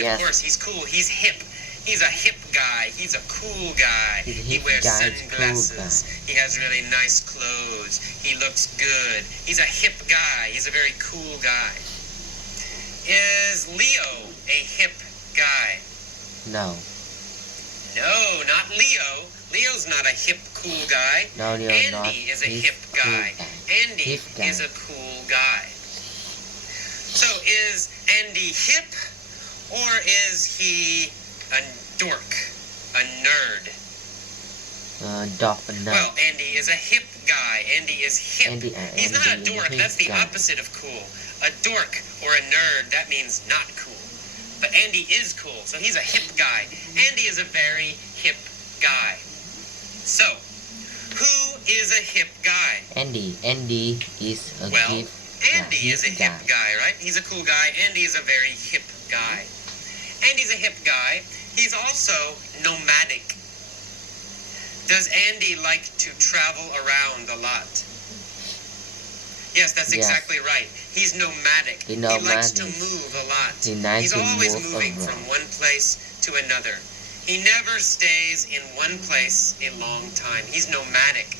Yes. Of course, he's cool. He's hip. He's a hip guy. He's a cool guy. He wears sunglasses. He has really nice clothes. He looks good. He's a hip guy. He's a very cool guy. Is Leo a hip guy? No. No, not Leo. Leo's not a hip, cool guy. No, Leo not. Andy is a hip guy. Andy is a cool guy. So is Andy hip, or is he a dork, a nerd? Dork, no. Well, Andy is a hip guy. Andy is hip. He's not a dork. That's the opposite of cool. A dork or a nerd, that means not cool. But Andy is cool, so he's a hip guy. Andy is a very hip guy. So, who is a hip guy? Andy is a hip. Andy is a hip guy, right? He's a cool guy. Andy is a very hip guy. Andy's a hip guy. He's also nomadic. Does Andy like to travel around a lot? Yes, that's exactly right. He's nomadic. He likes to move a lot. He's always moving from one place to another. He never stays in one place a long time. He's nomadic.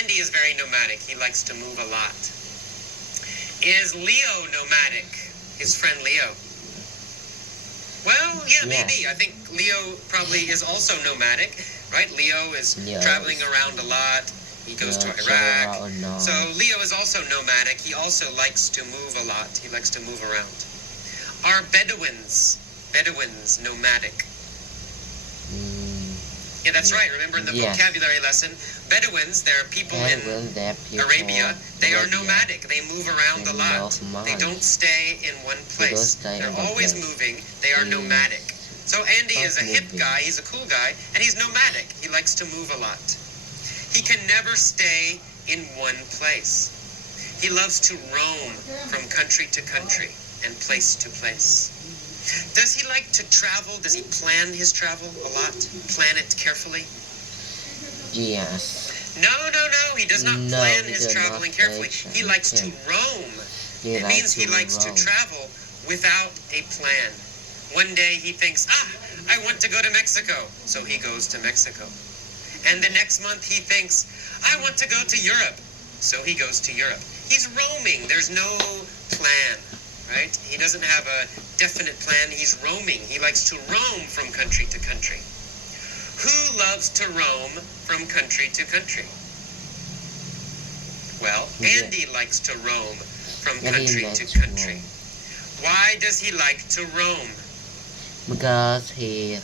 Andy is very nomadic. He likes to move a lot. Is Leo nomadic? His friend Leo. Well, yeah, maybe. I think Leo probably is also nomadic, right? Leo is traveling around a lot. He goes to Iraq. So Leo is also nomadic. He also likes to move a lot. He likes to move around. Are Bedouins nomadic? Yeah, that's right. Remember in the vocabulary lesson, Bedouins, there are people in Arabia. They are nomadic. They move around a lot. They don't stay in one place. They're always moving. They are nomadic. So Andy is a hip guy. He's a cool guy. And he's nomadic. He likes to move a lot. He can never stay in one place. He loves to roam from country to country and place to place. Does he like to travel? Does he plan his travel a lot? Plan it carefully? Yes. No. He does not plan his traveling carefully. He likes to roam. It means he likes to travel without a plan. One day he thinks, I want to go to Mexico. So he goes to Mexico. And the next month he thinks, I want to go to Europe. So he goes to Europe. He's roaming. There's no plan, right? He doesn't have a definite plan. He's roaming. He likes to roam from country to country. Who loves to roam from country to country? Well, Andy likes to roam from country to country. Why does he like to roam? Because he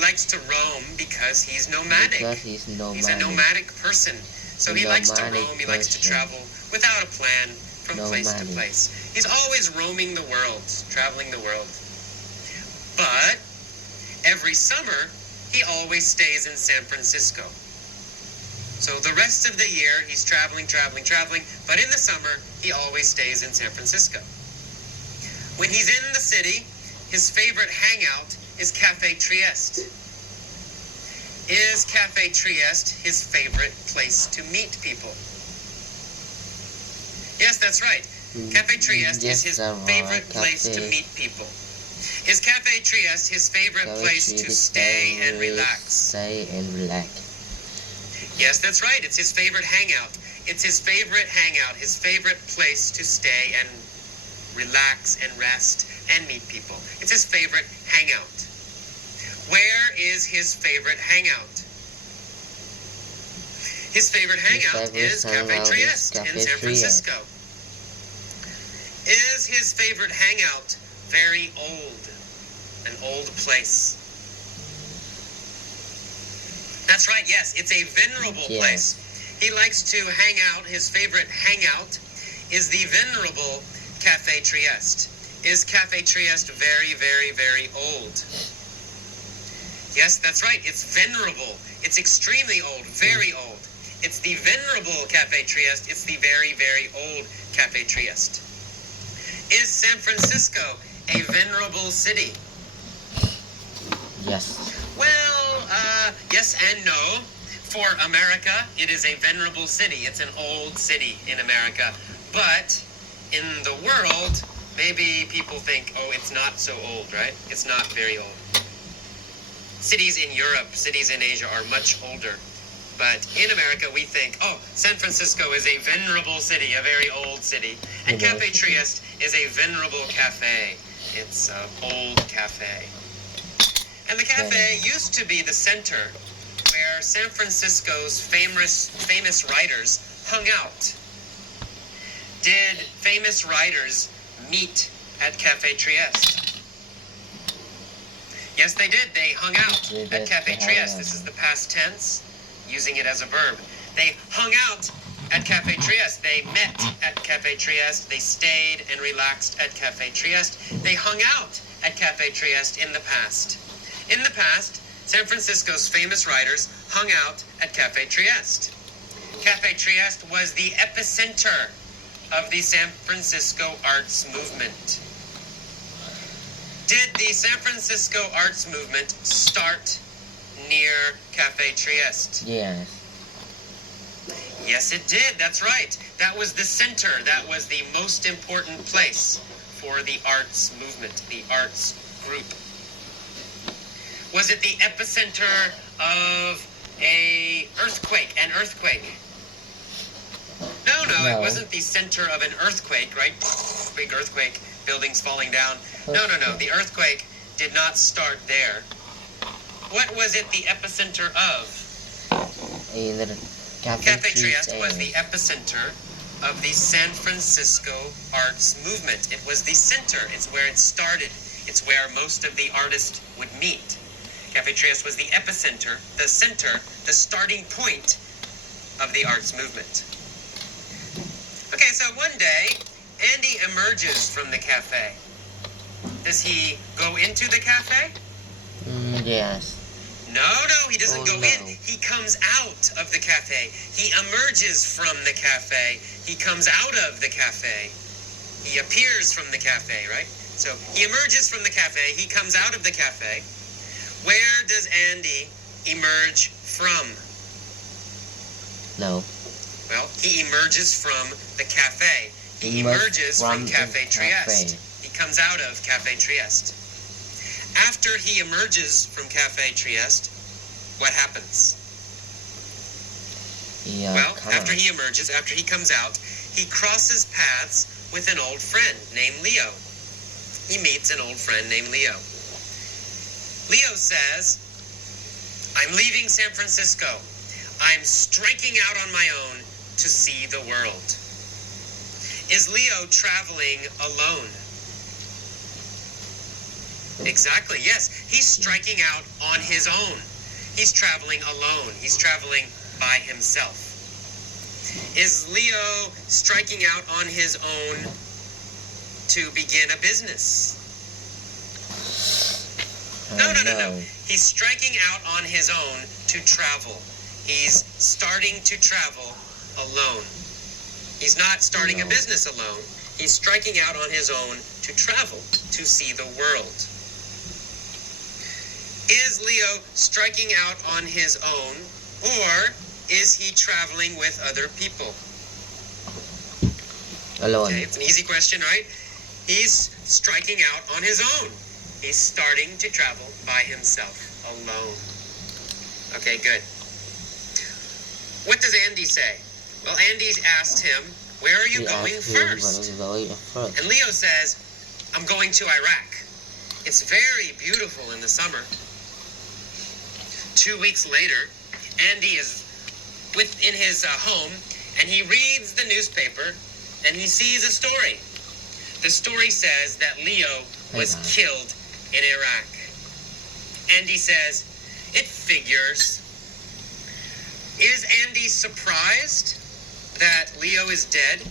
likes to roam because he's nomadic. He's a nomadic person. So he likes to roam, he likes to travel without a plan from place to place. He's always roaming the world, traveling the world. But every summer, he always stays in San Francisco. So the rest of the year, he's traveling, but in the summer, he always stays in San Francisco. When he's in the city, his favorite hangout is Cafe Trieste. Is Cafe Trieste his favorite place to meet people? Yes, that's right. Cafe Trieste is his favorite place to meet people. Is Cafe Trieste his favorite place to stay and relax? Yes, that's right. It's his favorite hangout. It's his favorite hangout, his favorite place to stay and relax and rest and meet people. It's his favorite hangout. Where is his favorite hangout? His favorite hangout is Cafe Trieste in San Francisco. Is his favorite hangout very old? An old place? That's right, yes, it's a venerable place. He likes to hang out. His favorite hangout is the venerable Cafe Trieste. Is Cafe Trieste very, very, very old? Yes, that's right. It's venerable. It's extremely old, very old. It's the venerable Cafe Trieste. It's the very, very old Cafe Trieste. Is San Francisco a venerable city? Yes. Well, yes and no. For America, it is a venerable city. It's an old city in America. But in the world, maybe people think, oh, it's not so old, right? It's not very old. Cities in Europe, cities in Asia are much older. But in America, we think, oh, San Francisco is a venerable city, a very old city. And Cafe Trieste is a venerable cafe. It's an old cafe. And the cafe used to be the center where San Francisco's famous writers hung out. Did famous writers meet at Cafe Trieste? Yes, they did. They hung out at Cafe Trieste. This is the past tense, using it as a verb. They hung out at Cafe Trieste. They met at Cafe Trieste. They stayed and relaxed at Cafe Trieste. They hung out at Cafe Trieste in the past. In the past, San Francisco's famous writers hung out at Cafe Trieste. Cafe Trieste was the epicenter of the San Francisco arts movement. Did the San Francisco arts movement start near Cafe Trieste? Yes. Yes, it did. That's right. That was the center. That was the most important place for the arts movement, the arts group. Was it the epicenter of an earthquake? No, it wasn't the center of an earthquake, right? Big earthquake, buildings falling down. No. The earthquake did not start there. What was it the epicenter of? Cafe Trieste was the epicenter of the San Francisco arts movement. It was the center. It's where it started. It's where most of the artists would meet. Cafe Trieste was the epicenter, the center, the starting point of the arts movement. Okay, so one day, Andy emerges from the cafe. Does he go into the cafe? Yes. No, he doesn't go in. He comes out of the cafe. He emerges from the cafe. He comes out of the cafe. He appears from the cafe, right? So he emerges from the cafe. He comes out of the cafe. Where does Andy emerge from? No. Well, he emerges from the cafe. He emerges from Cafe Trieste. He comes out of Cafe Trieste. After he emerges from Cafe Trieste, what happens? After he emerges, after he comes out, he crosses paths with an old friend named Leo. He meets an old friend named Leo. Leo says, I'm leaving San Francisco. I'm striking out on my own to see the world. Is Leo traveling alone? Exactly, yes. He's striking out on his own. He's traveling alone. He's traveling by himself. Is Leo striking out on his own to begin a business? No. He's striking out on his own to travel. He's starting to travel alone. He's not starting a business alone. He's striking out on his own to travel, to see the world. Is Leo striking out on his own, or is he traveling with other people? Alone. Okay, it's an easy question, right? He's striking out on his own. He's starting to travel by himself, alone. Okay, good. What does Andy say? Well, Andy's asked him, where are you going first? And Leo says, I'm going to Iraq. It's very beautiful in the summer. 2 weeks later, Andy is in his home, and he reads the newspaper, and he sees a story. The story says that Leo was killed in Iraq. Andy says, it figures. Is Andy surprised that Leo is dead?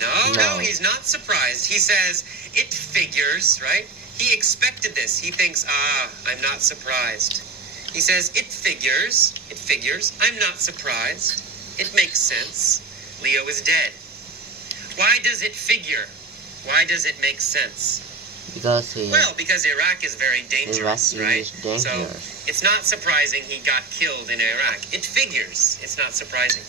No, he's not surprised. He says, it figures, right? He expected this. He thinks, I'm not surprised. He says, it figures, I'm not surprised. It makes sense. Leo is dead. Why does it figure? Why does it make sense? Because Iraq is very dangerous, right? So it's not surprising he got killed in Iraq. It figures. It's not surprising.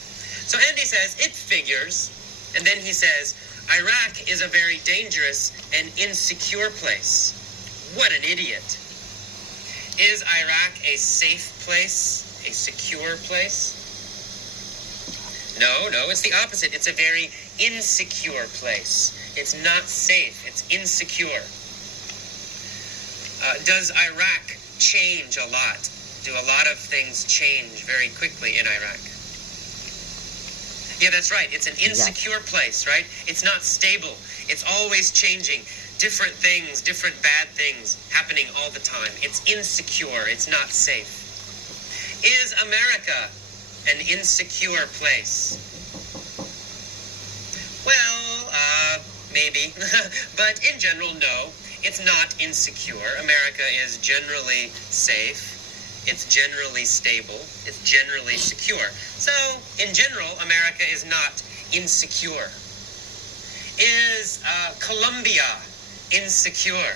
So Andy says, it figures. And then he says, Iraq is a very dangerous and insecure place. What an idiot. Is Iraq a safe place? A secure place? No, it's the opposite. It's a very insecure place. It's not safe. It's insecure. Does Iraq change a lot? Do a lot of things change very quickly in Iraq? Yeah, that's right. It's an insecure place, right? It's not stable. It's always changing. Different things, different bad things happening all the time. It's insecure. It's not safe. Is America an insecure place? Well, maybe. But in general, no. It's not insecure. America is generally safe. It's generally stable. It's generally secure. So, in general, America is not insecure. Is Colombia insecure?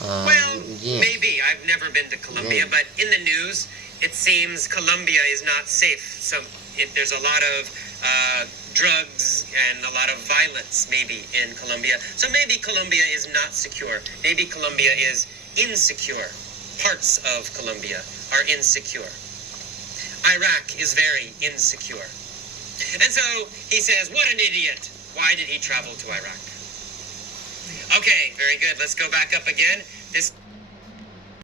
Well, yes. maybe. I've never been to Colombia, but in the news, it seems Colombia is not safe. So there's a lot of drugs and a lot of violence, maybe, in Colombia. So maybe Colombia is not secure. Maybe Colombia is insecure. Parts of Colombia are insecure. Iraq is very insecure. And so he says, what an idiot. Why did he travel to Iraq? Okay, very good. Let's go back up again. This